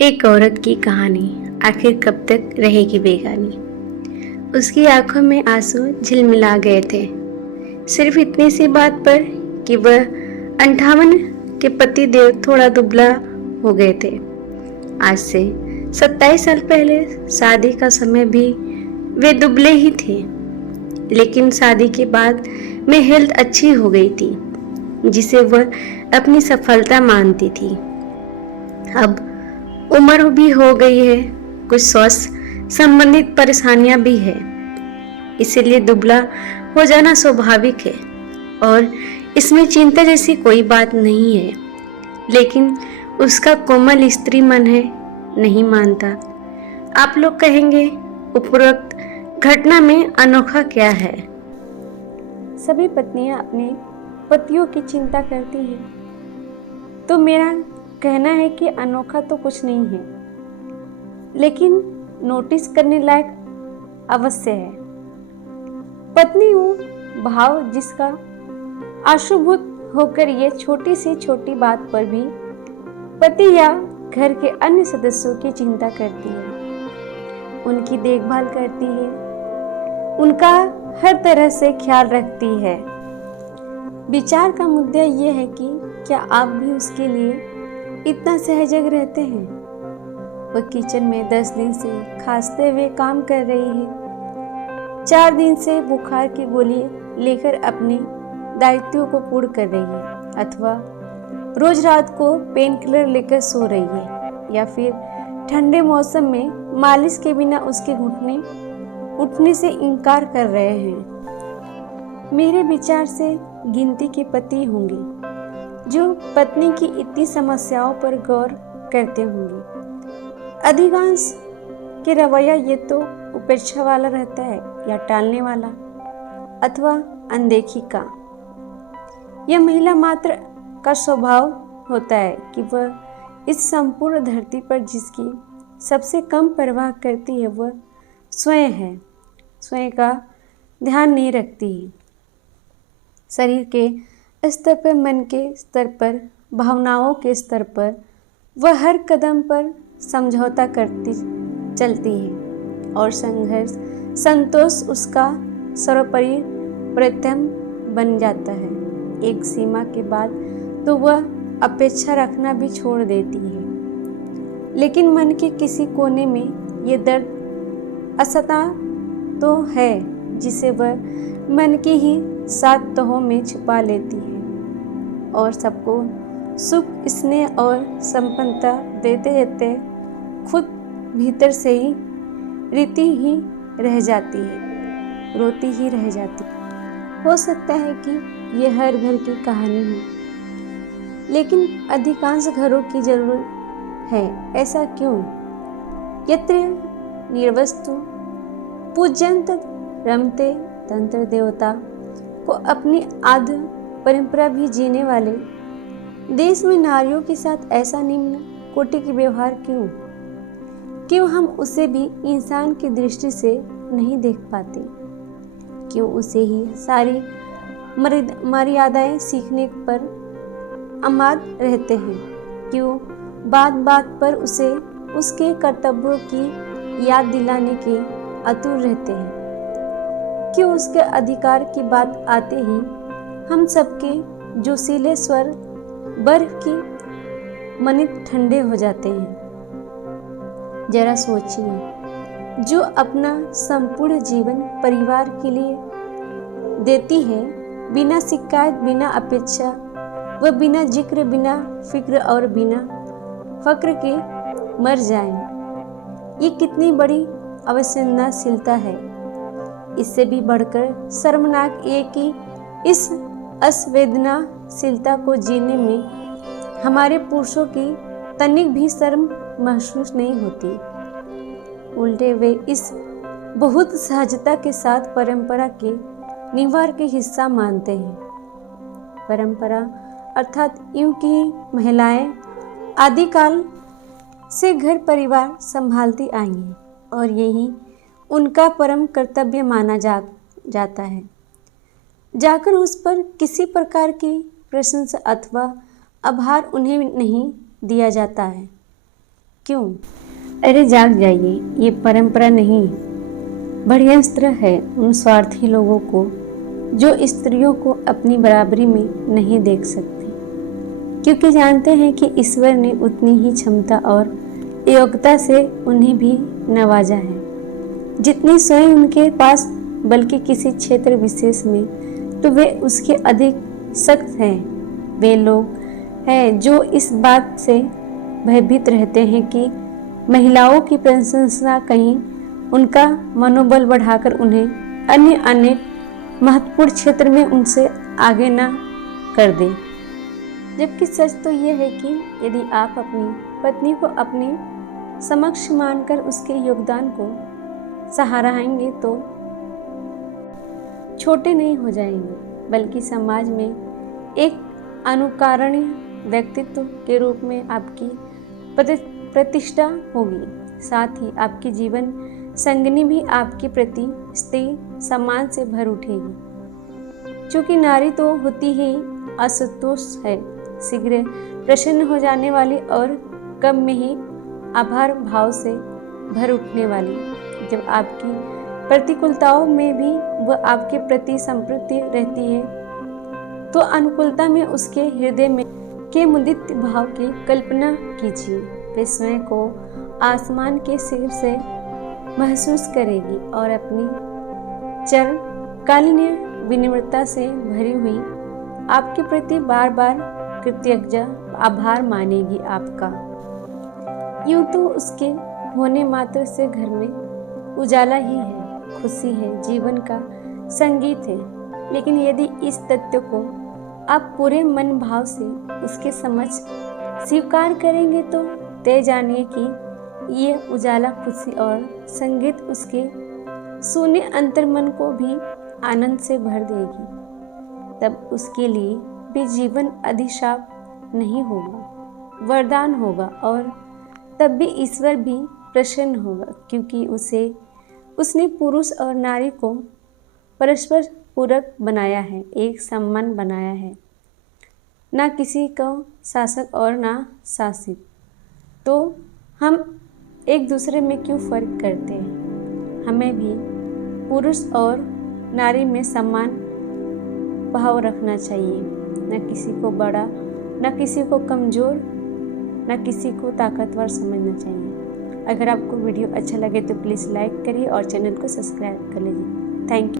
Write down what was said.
एक औरत की कहानी आखिर कब तक रहेगी बेगानी। उसकी आंखों में आंसू झिलमिला गए थे, सिर्फ इतनी सी बात पर कि वह 58 के पति देव थोड़ा दुबला हो गए थे। आज से 27 साल पहले शादी का समय भी वे दुबले ही थे, लेकिन शादी के बाद में हेल्थ अच्छी हो गई थी, जिसे वह अपनी सफलता मानती थी। अब उम्र भी हो गई है, कुछ स्वास्थ्य संबंधित परेशानियां भी है, इसीलिए दुबला हो जाना स्वाभाविक है और इसमें चिंता जैसी कोई बात नहीं है। लेकिन उसका कोमल स्त्री मन है, नहीं मानता। आप लोग कहेंगे उपरोक्त घटना में अनोखा क्या है? सभी पत्नियां अपने पतियों की चिंता करती हैं, तो मेरा कहना है कि अनोखा तो कुछ नहीं है, लेकिन नोटिस करने लायक अवश्य है। पत्नी वो भाव जिसका आशुभूत होकर ये छोटी से छोटी बात पर भी पति या घर के अन्य सदस्यों की चिंता करती है, उनकी देखभाल करती है, उनका हर तरह से ख्याल रखती है। विचार का मुद्दा ये है कि क्या आप भी उसके लिए इतना सहजग रहते हैं? वह किचन में 10 दिन से खांसते हुए काम कर रही है, 4 दिन से बुखार की गोली लेकर अपने दायित्वों को पूर्ण कर रही है, अथवा रोज रात को पेन किलर लेकर सो रही है, या फिर ठंडे मौसम में मालिश के बिना उसके घुटने उठने से इनकार कर रहे हैं। मेरे विचार से गिनती के पति होंगे जो पत्नी की इतनी समस्याओं पर गौर करते होंगे। अधिकांश के रवैया ये तो उपेक्षा वाला रहता है, या टालने वाला, अथवा अनदेखी का। यह महिला मात्र का स्वभाव होता है कि वह इस संपूर्ण धरती पर जिसकी सबसे कम परवाह करती है वह स्वयं है। स्वयं का ध्यान नहीं रखती है। शरीर के स्तर पर, मन के स्तर पर, भावनाओं के स्तर पर वह हर कदम पर समझौता करती चलती है और संघर्ष संतोष उसका सर्वोपरि प्रथम बन जाता है। एक सीमा के बाद तो वह अपेक्षा रखना भी छोड़ देती है, लेकिन मन के किसी कोने में ये दर्द असता तो है जिसे वह मन की ही 7 तहों में छुपा लेती है और सबको सुख, स्नेह और संपन्नता देते देते खुद भीतर से ही रीति ही रह जाती है, रोती ही रह जाती है। हो सकता है कि यह हर घर की कहानी हो, लेकिन अधिकांश घरों की जरूर है। ऐसा क्यों? यत्र निर्वस्तु पूज्यन्त रमते तंत्र देवता को अपनी आद्य परंपरा भी जीने वाले देश में नारियों के साथ ऐसा निम्न कोटि के व्यवहार क्यों हम उसे भी इंसान की दृष्टि से नहीं देख पाते? क्यों उसे ही सारी मर्यादाएं सीखने पर अमाद रहते हैं? क्यों बात बात पर उसे उसके कर्तव्यों की याद दिलाने के आतुर रहते हैं? क्यों उसके अधिकार की बात आते ही हम सबके जोशीले स्वर बर्फ की मनित ठंडे हो जाते हैं? जरा सोचिए, जो अपना संपूर्ण जीवन परिवार के लिए देती है, बिना शिकायत, बिना अपेक्षा, वह बिना जिक्र, बिना फिक्र और बिना फक्र के मर जाए, ये कितनी बड़ी अवसंवेदनशीलता है। इससे भी बढ़कर शर्मनाक ये कि इस असंवेदनशीलता को जीने में हमारे पुरुषों की तनिक भी शर्म महसूस नहीं होती। उल्टे वे इस बहुत सहजता के साथ परंपरा के निवार के हिस्सा मानते हैं। परंपरा अर्थात यूं कि महिलाएं आदिकाल से घर परिवार संभालती आई हैं और यही उनका परम कर्तव्य माना जाता है। जाकर उस पर किसी प्रकार की प्रशंसा अथवा आभार उन्हें नहीं दिया जाता है। क्यों? अरे जाग जाइए, ये परंपरा नहीं षड्यंत्र है उन स्वार्थी लोगों को जो स्त्रियों को अपनी बराबरी में नहीं देख सकते, क्योंकि जानते हैं कि ईश्वर ने उतनी ही क्षमता और योग्यता से उन्हें भी नवाजा है जितनी स्वयं उनके पास, बल्कि किसी क्षेत्र विशेष में तो वे उसके अधिक सख्त हैं। वे लोग हैं जो इस बात से भयभीत रहते हैं कि महिलाओं की प्रशंसा कहीं उनका मनोबल बढ़ाकर उन्हें अन्य अनेक महत्वपूर्ण क्षेत्र में उनसे आगे ना कर दे। जबकि सच तो यह है कि यदि आप अपनी पत्नी को अपने समक्ष मानकर उसके योगदान को सराहेंगे तो छोटे नहीं हो जाएंगे, बल्कि समाज में एक अनुकरणीय व्यक्तित्व के रूप में आपकी प्रतिष्ठा होगी। साथ ही आपकी जीवन संगिनी भी आपके प्रति स्त्री सम्मान से भर उठेगी। चूँकि नारी तो होती ही असंतोष है, शीघ्र प्रसन्न हो जाने वाली और कम में ही आभार भाव से भर उठने वाली। जब आपकी प्रतिकूलताओं में भी वह आपके प्रति संतृप्ति रहती है तो अनुकूलता में उसके हृदय में के मुदित भाव की कल्पना कीजिए। वे स्वयं को आसमान के सिर से महसूस करेगी और अपनी चिरकालीन विनम्रता से भरी हुई आपके प्रति बार बार कृतज्ञ आभार मानेगी आपका। यूं तो उसके होने मात्र से घर में उजाला ही है, खुशी है, जीवन का संगीत है। लेकिन यदि इस तथ्य को आप पूरे मन भाव से उसके समझ स्वीकार करेंगे तो तय जानिए कि ये उजाला, खुशी और संगीत उसके शून्य अंतर्मन को भी आनंद से भर देगी। तब उसके लिए भी जीवन अभिशाप नहीं होगा, वरदान होगा, और तब भी ईश्वर भी प्रसन्न होगा, क्योंकि उसने पुरुष और नारी को परस्पर पूरक बनाया है, एक सम्मान बनाया है, ना किसी को शासक और ना शासित। तो हम एक दूसरे में क्यों फर्क करते हैं? हमें भी पुरुष और नारी में समान भाव रखना चाहिए, न किसी को बड़ा, न किसी को कमज़ोर, न किसी को ताकतवर समझना चाहिए। अगर आपको वीडियो अच्छा लगे तो प्लीज़ लाइक करिए और चैनल को सब्सक्राइब कर लीजिए। Thank you.